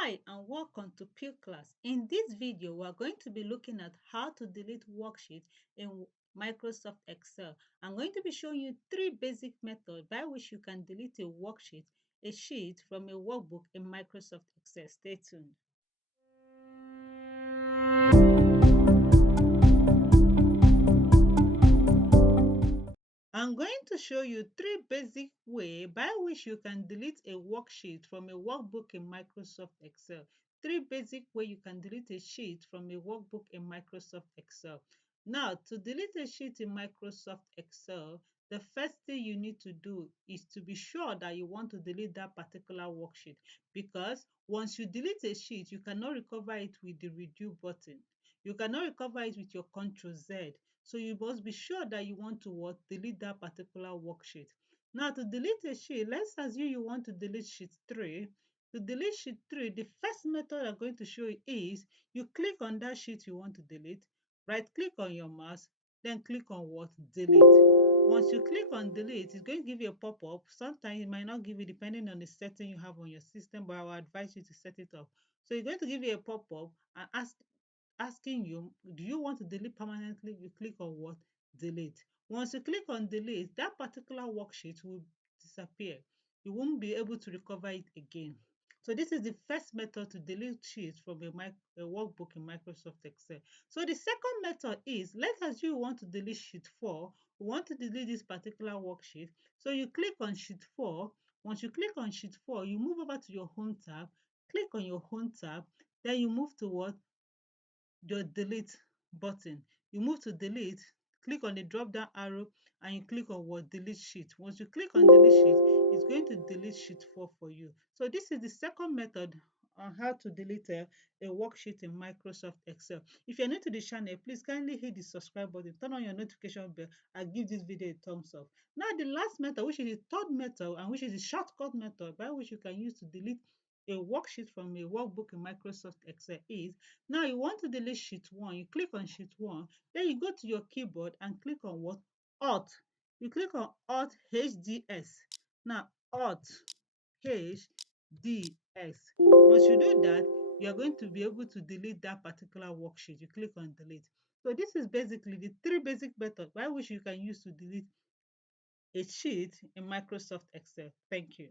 Hi and welcome to Pure Class. In this video, we are going to be looking at how to delete worksheets in Microsoft Excel. I'm going to be showing you three basic methods by which you can delete a worksheet, a sheet from a workbook in Microsoft Excel. Stay tuned. I'm going to show you three basic ways by which you can delete a worksheet from a workbook in Microsoft Excel. Three basic ways you can delete a sheet from a workbook in Microsoft Excel. Now, to delete a sheet in Microsoft Excel, the first thing you need to do is to be sure that you want to delete that particular worksheet, because once you delete a sheet, you cannot recover it with the redo button. You cannot recover it with your Ctrl Z. So you must be sure that you want to what? Delete that particular worksheet. Now to delete a sheet, let's assume you want to delete sheet 3. To delete sheet 3, the first method I'm going to show you is you click on that sheet you want to delete, right click on your mouse, then click on what? Delete. Once you click on delete, it's going to give you a pop-up. Sometimes it might not give you depending on the setting you have on your system, but I will advise you to set it up. So it's going to give you a pop-up and asking you, do you want to delete permanently? You click on what? Delete. Once you click on delete, that particular worksheet will disappear. You won't be able to recover it again. So this is the first method to delete sheets from a workbook in Microsoft Excel. So the second method is, let us you want to delete sheet 4. We want to delete this particular worksheet. So you click on sheet 4. Once you click on sheet 4, you move over to your home tab, click on your home tab, then you move to what? Your delete button. You move to delete, click on the drop down arrow and you click on what? Delete sheet. Once you click on delete sheet, it's going to delete sheet 4 for you. So this is the second method on how to delete a worksheet in Microsoft Excel. If you're new to the channel, please kindly hit the subscribe button, turn on your notification bell, and give this video a thumbs up. Now the last method, which is the third method and which is the shortcut method by which you can use to delete a worksheet from a workbook in Microsoft Excel is, now you want to delete sheet 1, you click on sheet 1, then you go to your keyboard and click on what? Alt. You click on Alt HDS. Now Alt HDS. Once you do that, you are going to be able to delete that particular worksheet. You click on delete. So this is basically the three basic methods by which you can use to delete a sheet in Microsoft Excel. Thank you.